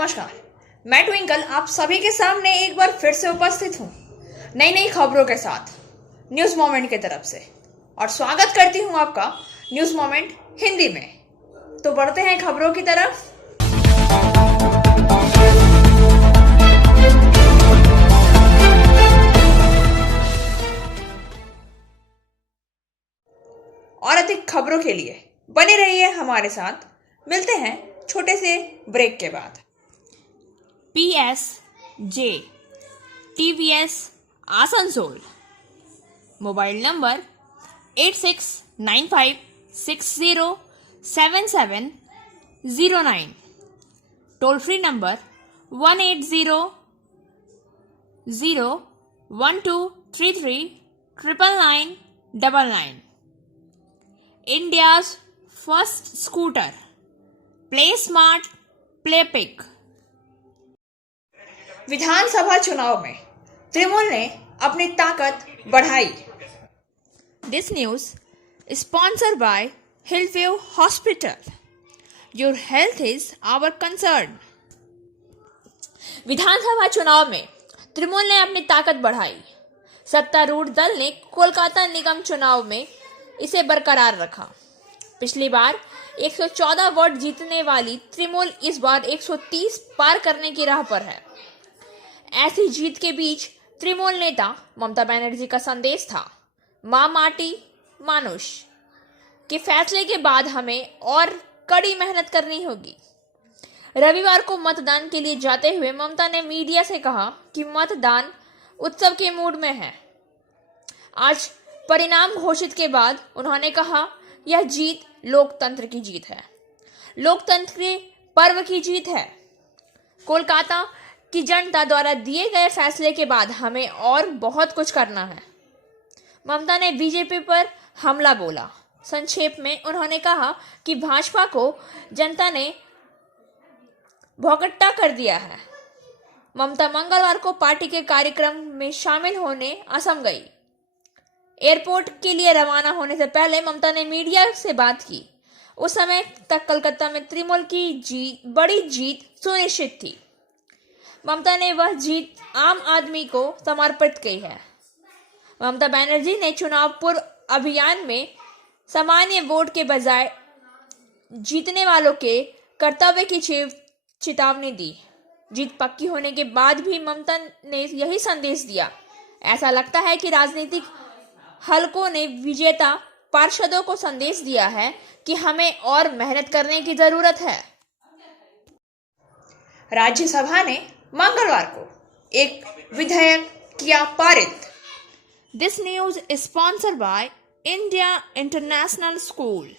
नमस्कार, मैं ट्विंकल आप सभी के सामने एक बार फिर से उपस्थित हूँ नई नई खबरों के साथ न्यूज मोमेंट की तरफ से और स्वागत करती हूँ आपका न्यूज मोमेंट हिंदी में। तो बढ़ते हैं खबरों की तरफ। और अधिक खबरों के लिए बने रहिए हमारे साथ। मिलते हैं छोटे से ब्रेक के बाद। PSJ TVS Asansol mobile number 8695607709, toll free number 1800123399999। India's first scooter play smart play pick. विधानसभा चुनाव में तृणमूल ने अपनी ताकत बढ़ाई। This news sponsored by Hillview hospital. Your health is our concern. विधानसभा चुनाव में तृणमूल ने अपनी ताकत बढ़ाई। सत्तारूढ़ दल ने कोलकाता निगम चुनाव में इसे बरकरार रखा। पिछली बार 114 वोट जीतने वाली तृणमूल इस बार 130 पार करने की राह पर है। ऐसी जीत के बीच तृणमूल नेता ममता बनर्जी का संदेश था, मां माटी मानुष के फैसले के बाद हमें और कड़ी मेहनत करनी होगी। रविवार को मतदान के लिए जाते हुए ममता ने मीडिया से कहा कि मतदान उत्सव के मूड में है। आज परिणाम घोषित के बाद उन्होंने कहा, यह जीत लोकतंत्र की जीत है, लोकतंत्र के पर्व की जीत है। कोलकाता की जनता द्वारा दिए गए फैसले के बाद हमें और बहुत कुछ करना है। ममता ने बीजेपी पर हमला बोला। संक्षेप में उन्होंने कहा कि भाजपा को जनता ने भौकट्टा कर दिया है। ममता मंगलवार को पार्टी के कार्यक्रम में शामिल होने असम गई। एयरपोर्ट के लिए रवाना होने से पहले ममता ने मीडिया से बात की। उस समय तक कलकत्ता में तृणमूल की बड़ी जीत सुनिश्चित थी। ममता ने वह जीत आम आदमी को समर्पित की है। ममता बनर्जी ने चुनाव पूर्व अभियान में सामान्य वोट के बजाय जीतने वालों के कर्तव्य की चेतावनी दी। जीत पक्की होने के बाद भी ममता ने यही संदेश दिया। ऐसा लगता है कि राजनीतिक हलकों ने विजेता पार्षदों को संदेश दिया है कि हमें और मेहनत करने की जरूरत है। राज्यसभा ने मंगलवार को एक विधेयक किया पारित। This news is sponsored by India international school.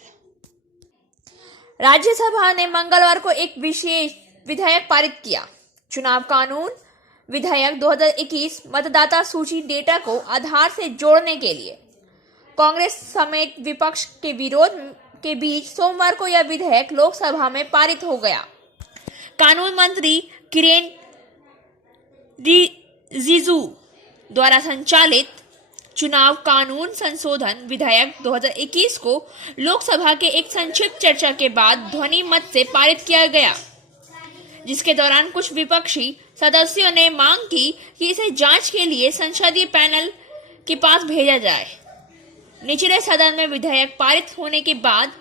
Rajya Sabha ने मंगलवार को एक विशेष विधेयक पारित किया। चुनाव कानून विधेयक 2021 मतदाता सूची डेटा को आधार से जोड़ने के लिए कांग्रेस समेत विपक्ष के विरोध के बीच सोमवार को यह विधेयक लोकसभा में पारित हो गया। कानून मंत्री किरेन रिजिजू द्वारा संचालित चुनाव कानून संशोधन विधेयक 2021 को लोकसभा के एक संक्षिप्त चर्चा के बाद ध्वनि मत से पारित किया गया, जिसके दौरान कुछ विपक्षी सदस्यों ने मांग की कि इसे जांच के लिए संसदीय पैनल के पास भेजा जाए। निचले सदन में विधेयक पारित होने के बाद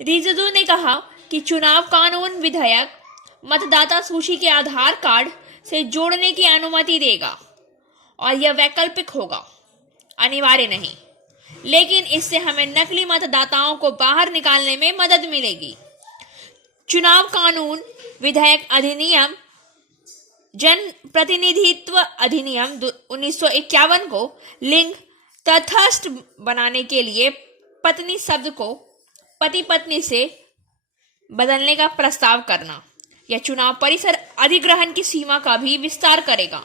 रिजिजू ने कहा कि चुनाव कानून विधेयक मतदाता सूची के आधार कार्ड से जोड़ने की अनुमति देगा और यह वैकल्पिक होगा, अनिवार्य नहीं। लेकिन इससे हमें नकली मतदाताओं को बाहर निकालने में मदद मिलेगी। चुनाव कानून विधेयक अधिनियम जन प्रतिनिधित्व अधिनियम 1951 को लिंग तटस्थ बनाने के लिए पत्नी शब्द को पति पत्नी से बदलने का प्रस्ताव करना। यह चुनाव परिसर अधिग्रहण की सीमा का भी विस्तार करेगा।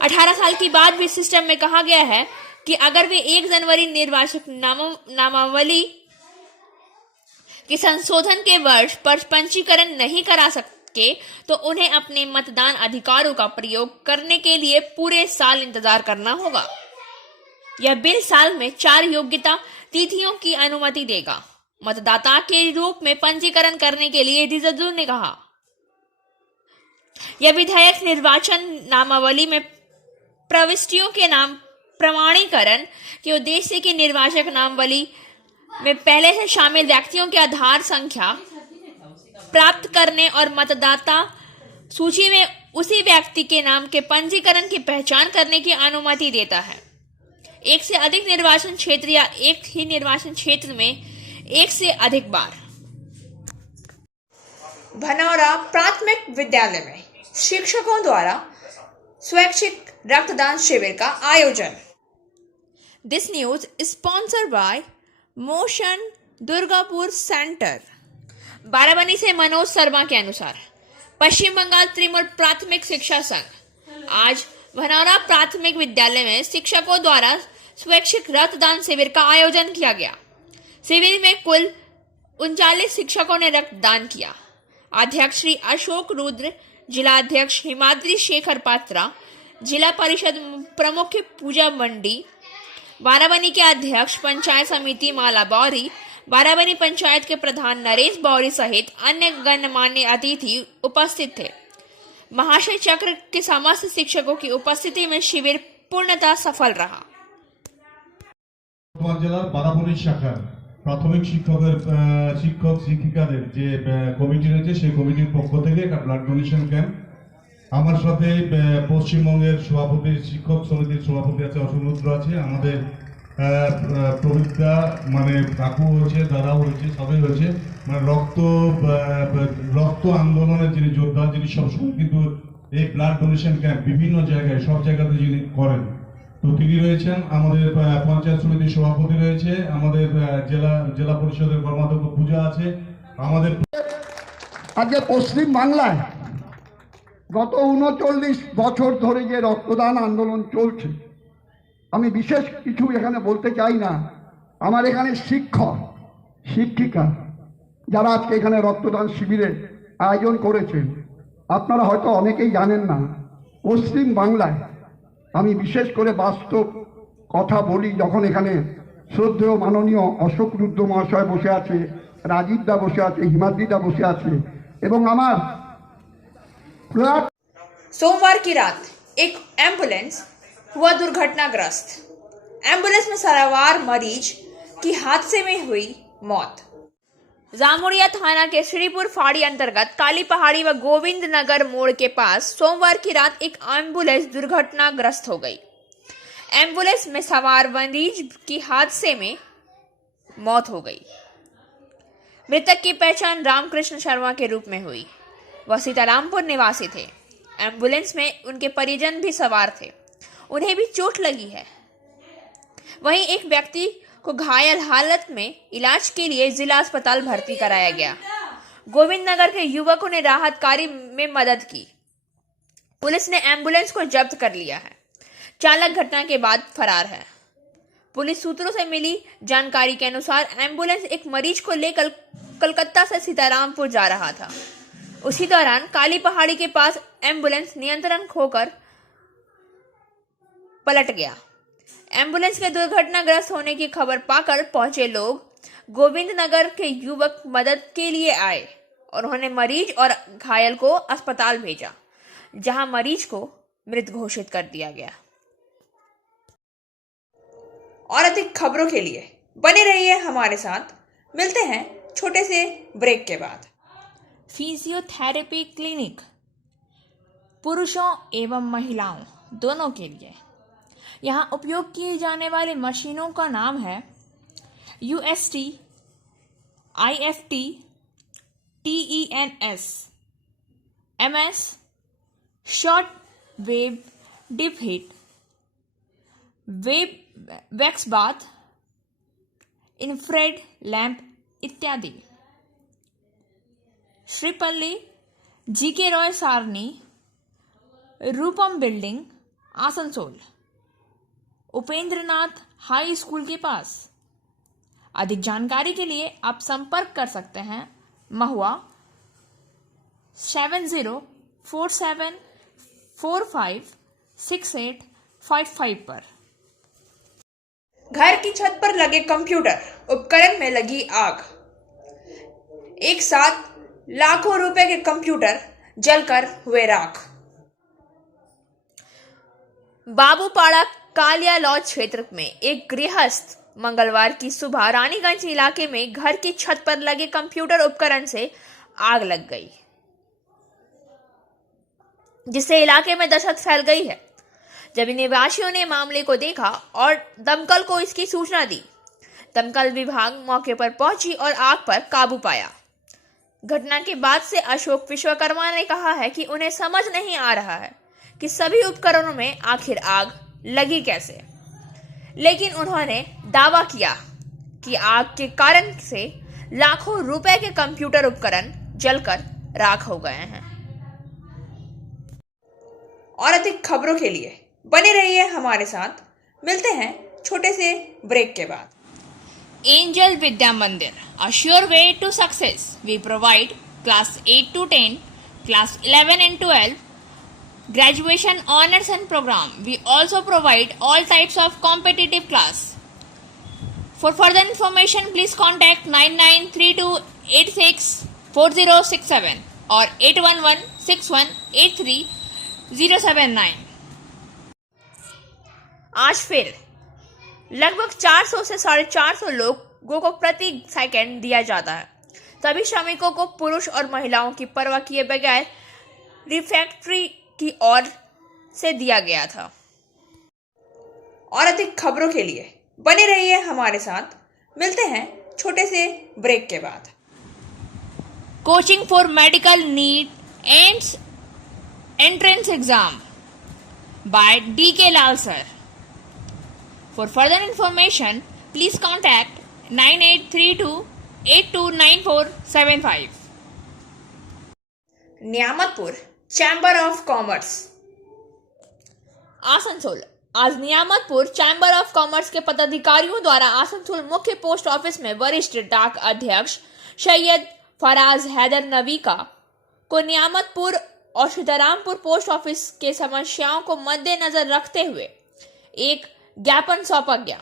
18 साल की बाद भी सिस्टम में कहा गया है कि अगर वे 1 जनवरी निर्वाचक नामावली के संशोधन के वर्ष पर पंजीकरण नहीं करा सके तो उन्हें अपने मतदान अधिकारों का प्रयोग करने के लिए पूरे साल इंतजार करना होगा। यह बिल साल में 4 योग्यता तिथियों की अनुमति देगा। मतदाता के रूप में पंजीकरण करने के लिए रिजिजू ने कहा, यह विधायक निर्वाचन नामावली में प्रविष्टियों के नाम प्रमाणीकरण के उद्देश्य की निर्वाचक नामावली में पहले से शामिल व्यक्तियों के आधार संख्या प्राप्त करने और मतदाता सूची में उसी व्यक्ति के नाम के पंजीकरण की पहचान करने की अनुमति देता है। एक से अधिक निर्वाचन क्षेत्र या एक ही निर्वाचन क्षेत्र में एक से अधिक बार। भनौरा प्राथमिक विद्यालय में शिक्षकों द्वारा स्वैच्छिक रक्तदान शिविर का आयोजन। This news sponsored bye motion Durgapur centre. Barabani से मनोज शर्मा के अनुसार पश्चिम बंगाल तृणमूल प्राथमिक शिक्षा संघ आज भनौरा प्राथमिक विद्यालय में शिक्षकों द्वारा स्वैच्छिक रक्तदान शिविर का आयोजन किया गया। शिविर में कुल 39 शिक्षकों ने रक्तदान किया। अध्यक्ष श्री अशोक रुद्र, जिला अध्यक्ष हिमाद्री शेखर पात्रा, जिला परिषद प्रमुख पूजा मंडी, बाराबनी के अध्यक्ष पंचायत समिति माला बौरी, बाराबनी पंचायत के प्रधान नरेश बौरी सहित अन्य गणमान्य अतिथि उपस्थित थे। महाशय चक्र के समस्त शिक्षकों की उपस्थिति में शिविर पूर्णतः सफल रहा। জেলার বারাবনী শাখার প্রাথমিক শিক্ষক শিক্ষিকাদের যে কমিটি রয়েছে সেই কমিটির পক্ষ থেকে একটা ব্লাড ডোনেশন ক্যাম্প। আমার সাথে পশ্চিমবঙ্গের সভাপতি শিক্ষক সমিতির সভাপতি আছে অসুরুদ্র আছে, আমাদের প্রবীরদা মানে কাকু হয়েছে, দাদাও হয়েছে, সবাই হয়েছে। মানে রক্ত আন্দোলনের যিনি যোদ্ধা, যিনি সবসময় কিন্তু এই ব্লাড ডোনেশন ক্যাম্প বিভিন্ন জায়গায় সব জায়গাতে যিনি করেন, তো তিনি রয়েছেন। আমাদের পঞ্চায়েত সমিতির সভাপতি রয়েছে, আমাদের জেলা পরিষদের কর্মাধ্যক্ষ পূজা আছে। আমাদের আজকে পশ্চিম বাংলায় গত ৩৯ বছর ধরে যে রক্তদান আন্দোলন চলছে, আমি বিশেষ কিছু এখানে বলতে চাই না। আমার এখানে শিক্ষক শিক্ষিকা যারা আজকে এখানে রক্তদান শিবিরের আয়োজন করেছেন, আপনারা হয়তো অনেকেই জানেন না, পশ্চিম বাংলায় আমি বিশেষ করে বাস্তব কথা বলি। যখন এখানে শ্রদ্ধেয় মাননীয় অশোক রুদ্র মহাশয় বসে আছে, রাজীব দা বসে আছে, হিমাদ্রি দা বসে আছে এবং আমার सोमवार की रात एक एम्बुलेंस हुआ दुर्घटनाग्रस्त। एम्बुलेंस में सवार मरीज की हादसे में हुई मौत। जामुड़िया थाना के श्रीपुर फाड़ी अंतर्गत काली पहाड़ी व गोविंद नगर मोड़ के पास सोमवार की रात एक एम्बुलेंस दुर्घटनाग्रस्त हो गई। एम्बुलेंस में सवार मरीज की हादसे में मौत हो गई। मृतक की पहचान रामकृष्ण शर्मा के रूप में हुई। वह सीतारामपुर निवासी थे। एम्बुलेंस में उनके परिजन भी सवार थे, उन्हें भी चोट लगी है। वहीं एक व्यक्ति को घायल हालत में इलाज के लिए जिला अस्पताल भर्ती कराया गया। गोविंद नगर के युवकों ने राहत कार्य में मदद की। पुलिस ने एम्बुलेंस को जब्त कर लिया है। चालक घटना के बाद फरार है। पुलिस सूत्रों से मिली जानकारी के अनुसार एम्बुलेंस एक मरीज को लेकर कलकत्ता से सीतारामपुर जा रहा था। उसी दौरान काली पहाड़ी के पास एम्बुलेंस नियंत्रण खोकर पलट गया। एम्बुलेंस के दुर्घटनाग्रस्त होने की खबर पाकर पहुंचे लोग गोविंद नगर के युवक मदद के लिए आए और उन्होंने मरीज और घायल को अस्पताल भेजा, जहां मरीज को मृत घोषित कर दिया गया। और अधिक खबरों के लिए बने रहिए हमारे साथ। मिलते हैं छोटे से ब्रेक के बाद। फिजियोथेरेपी क्लिनिक पुरुषों एवं महिलाओं दोनों के लिए। यहाँ उपयोग किए जाने वाली मशीनों का नाम है UST, IFT, TENS, MS, short wave deep heat, वेब वैक्स बाथ, इंफ्रेड लैंप इत्यादि। Shripalli GK Roy Sarani, Rupam building, Asansol, Upendranath high school के पास। अधिक जानकारी के लिए आप संपर्क कर सकते हैं महुआ 7047456855 पर। घर की छत पर लगे कंप्यूटर उपकरण में लगी आग। एक साथ लाखों रुपए के कंप्यूटर जलकर हुए राख। बाबूपाड़ा कालिया लॉज क्षेत्र में एक गृहस्थ मंगलवार की सुबह रानीगंज इलाके में घर की छत पर लगे कंप्यूटर उपकरण से आग लग गई, जिससे इलाके में दहशत फैल गई है। जब निवासियों ने मामले को देखा और दमकल को इसकी सूचना दी, दमकल विभाग मौके पर पहुंची और आग पर काबू पाया। घटना के बाद से अशोक विश्वकर्मा ने कहा है कि उन्हें समझ नहीं आ रहा है कि सभी उपकरणों में आखिर आग लगी कैसे, लेकिन उन्होंने दावा किया कि आग के कारण से लाखों रुपए के कंप्यूटर उपकरण जलकर राख हो गए हैं। और अधिक खबरों के लिए बने रहिए हमारे साथ। मिलते हैं छोटे से ब्रेक के बाद। Angel Vidya Mandir, a sure way to success. We provide class 8 to 10, class 11 and 12, graduation honors and program. We also provide all types of competitive class. For further information, please contact 9932864067 or 8116183079. आज फिर लगभग 400 से 450 लोगों को प्रति second दिया जाता है। सभी श्रमिकों को पुरुष और महिलाओं की परवाह किए बगैर रिफैक्ट्री की ओर से दिया गया था। और अधिक खबरों के लिए बने रहिए हमारे साथ। मिलते हैं छोटे से ब्रेक के बाद। Coaching for medical NEET ends entrance exam by D.K. Lal sir. For further information, please contact 9832829475. Niyamatpur chamber of commerce Asansol. आज नियामतपुर चैम्बर ऑफ कॉमर्स के पदाधिकारियों द्वारा आसनसोल मुख्य पोस्ट ऑफिस में वरिष्ठ डाक अध्यक्ष सैयद फराज हैदर नवीका को नियामतपुर और सीतारामपुर पोस्ट ऑफिस के समस्याओं को मद्देनजर रखते हुए एक ज्ञापन सौंपा गया।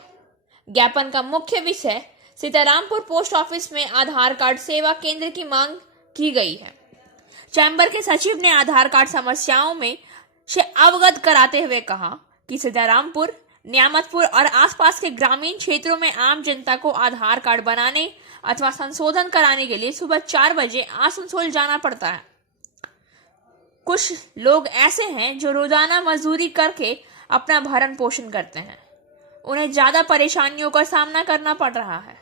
ज्ञापन का मुख्य विषय सीतारामपुर पोस्ट ऑफिस में आधार कार्ड सेवा केंद्र की मांग की गई है। चैम्बर के सचिव ने आधार कार्ड समस्याओं में से अवगत कराते हुए कहा कि सीतारामपुर, नियामतपुर और आसपास के ग्रामीण क्षेत्रों में आम जनता को आधार कार्ड बनाने अथवा संशोधन कराने के लिए सुबह 4 बजे आसनसोल जाना पड़ता है। कुछ लोग ऐसे हैं जो रोजाना मजदूरी करके अपना भरण पोषण करते हैं, उन्हें ज्यादा परेशानियों का सामना करना पड़ रहा है।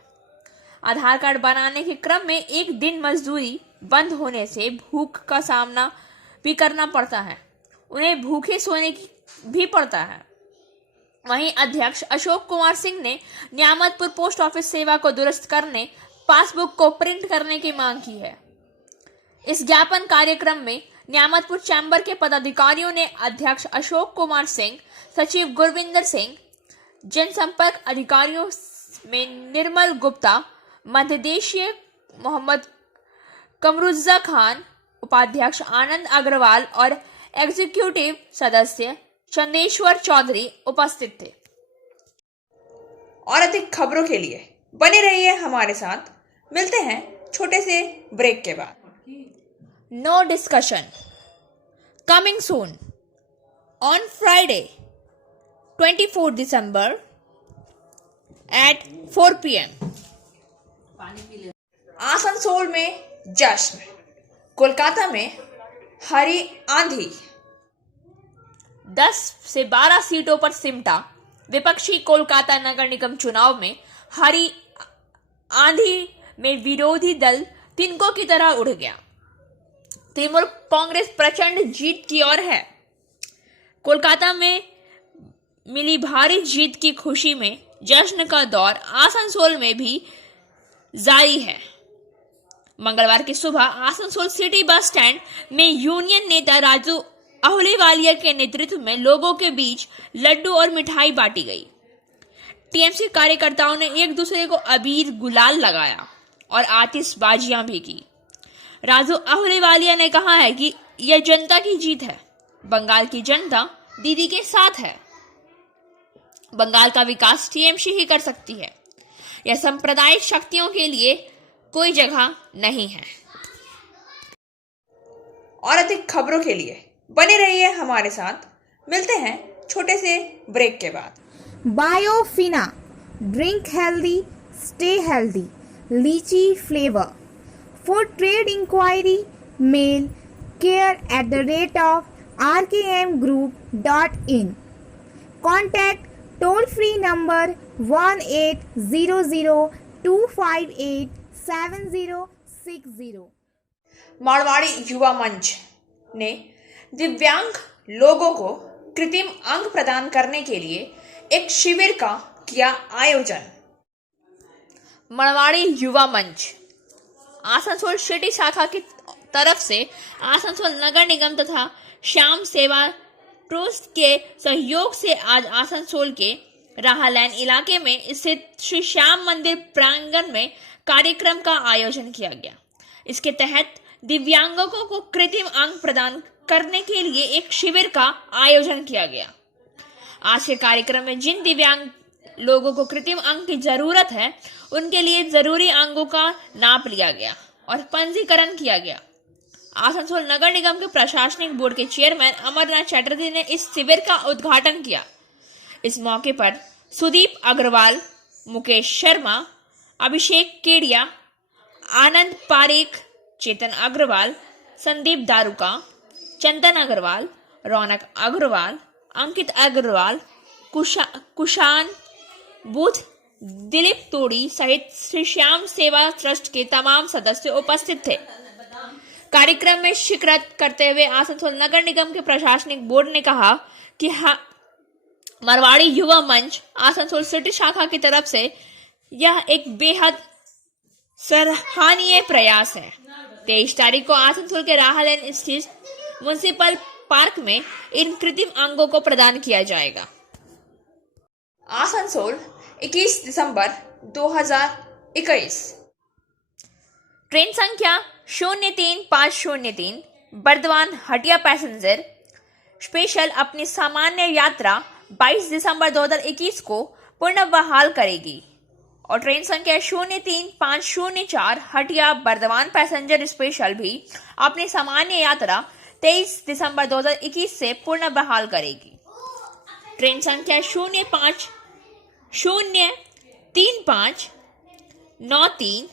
आधार कार्ड बनाने के क्रम में एक दिन मजदूरी बंद होने से भूख का सामना भी करना पड़ता है, उन्हें भूखे सोने की भी पड़ता है। वहीं अध्यक्ष अशोक कुमार सिंह ने नियामतपुर पोस्ट ऑफिस सेवा को दुरुस्त करने, पासबुक को प्रिंट करने की मांग की है। इस ज्ञापन कार्यक्रम में नियामतपुर चैम्बर के पदाधिकारियों ने अध्यक्ष अशोक कुमार सिंह, सचिव गुरविंदर सिंह, जनसंपर्क अधिकारियों में निर्मल गुप्ता, मध्यदेशीय मोहम्मद कमरुज्जा खान, उपाध्यक्ष आनंद अग्रवाल और एग्जीक्यूटिव सदस्य चंदेश्वर चौधरी उपस्थित थे। और अधिक खबरों के लिए बने रहिए हमारे साथ। मिलते हैं छोटे से ब्रेक के बाद। No discussion. Coming soon. On Friday, 24 December at 4 p.m. Asansol में जश्न, कोलकाता में हरी आंधी। 10 से 12 सीटों पर सिमटा विपक्षी कोलकाता नगर निगम चुनाव में हरी आंधी में विरोधी दल तिनकों की तरह उड़ गया। तृणमूल कांग्रेस प्रचंड जीत की ओर है। कोलकाता में मिली भारी जीत की खुशी में जश्न का दौर आसनसोल में भी जारी है। मंगलवार की सुबह आसनसोल सिटी बस स्टैंड में यूनियन नेता राजू अहलूवालिया के नेतृत्व में लोगों के बीच लड्डू और मिठाई बांटी गई। टीएमसी कार्यकर्ताओं ने एक दूसरे को अबीर गुलाल लगाया और आतिशबाजियां भी की। राजू अहलूवालिया ने कहा है कि यह जनता की जीत है। बंगाल की जनता दीदी के साथ है। बंगाल का विकास टीएमसी ही कर सकती है। यह सांप्रदायिक शक्तियों के लिए कोई जगह नहीं है। और अधिक खबरों के लिए बने रहिए हमारे साथ। मिलते हैं छोटे से ब्रेक के बाद। Biofina, drink healthy, stay healthy. Lychee flavor. For trade inquiry, mail care@rkmgroup.in. Contact toll free number 1800-258-7060. Marwari युवा मंच ने दिव्यांग लोगों को कृत्रिम अंग प्रदान करने के लिए एक शिविर का किया आयोजन। मारवाड़ी युवा मंच आसनसोल सिटी शाखा की तरफ से आसनसोल नगर निगम तथा श्याम सेवा ट्रस्ट के सहयोग से आज आसनसोल के राहालैन इलाके में स्थित श्री श्याम मंदिर प्रांगण में कार्यक्रम का आयोजन किया गया। इसके तहत दिव्यांगों को कृत्रिम अंग प्रदान करने के लिए एक शिविर का आयोजन किया गया। आज के कार्यक्रम में जिन दिव्यांग लोगों को कृत्रिम अंग की जरूरत है उनके लिए जरूरी अंगों का नाप लिया गया और पंजीकरण किया गया। आसनसोल नगर निगम के प्रशासनिक बोर्ड के चेयरमैन अमरनाथ चटर्जी ने इस शिविर का उद्घाटन किया। इस मौके पर सुदीप अग्रवाल, मुकेश शर्मा, अभिषेक केडिया, आनंद पारेख, चेतन अग्रवाल, संदीप दारुका, चंदन अग्रवाल, रौनक अग्रवाल, अंकित अग्रवाल, कुशान बुध, दिलीप तोड़ी सहित श्री श्याम सेवा ट्रस्ट के तमाम सदस्य उपस्थित थे। कार्यक्रम में शिरकत करते हुए आसनसोल नगर निगम के प्रशासनिक बोर्ड ने कहा कि मारवाड़ी युवा मंच आसनसोल सिटी शाखा की तरफ से यह एक बेहद सराहनीय प्रयास है। 23 तारीख को आसनसोल के राहालैन स्थित म्युनिसिपल पार्क में इन कृत्रिम अंगों को प्रदान किया जाएगा। आसनसोल 21 दिसंबर 2021। ट्रेन संख्या 03503 बर्दवान हटिया पैसेंजर स्पेशल अपनी सामान्य यात्रा 22 दिसंबर 2021 को पुनः बहाल करेगी और ट्रेन संख्या 03504 हटिया बर्दवान पैसेंजर स्पेशल भी अपनी सामान्य यात्रा 23 दिसंबर 2021 से पुनः बहाल करेगी। ट्रेन संख्या 03593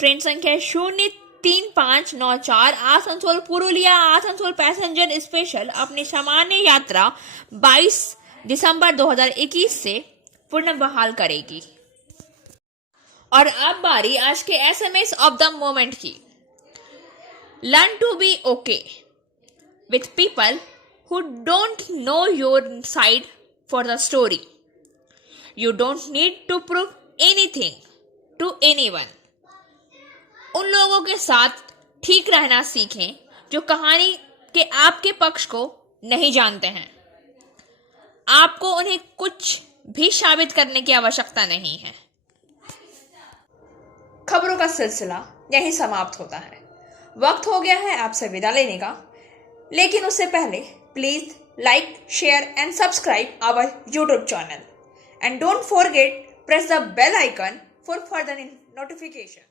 ट्रेन संख्या 03594 आसनसोल पुरुलिया आसनसोल पैसेंजर स्पेशल अपनी सामान्य यात्रा 22 दिसंबर 2021 से पुनः बहाल करेगी। और अब बारी आज के एसएमएस ऑफ द मोमेंट की। Learn to be okay with people who don't know your side for the story. You don't need to prove anything to anyone. उन लोगों के साथ ठीक रहना सीखें जो कहानी के आपके पक्ष को नहीं जानते हैं। आपको उन्हें कुछ भी साबित करने की आवश्यकता नहीं है। खबरों का सिलसिला यहीं समाप्त होता है। वक्त हो गया है आपसे विदा लेने का, लेकिन उससे पहले please like, share and subscribe our YouTube channel and don't forget press the bell icon for further notification.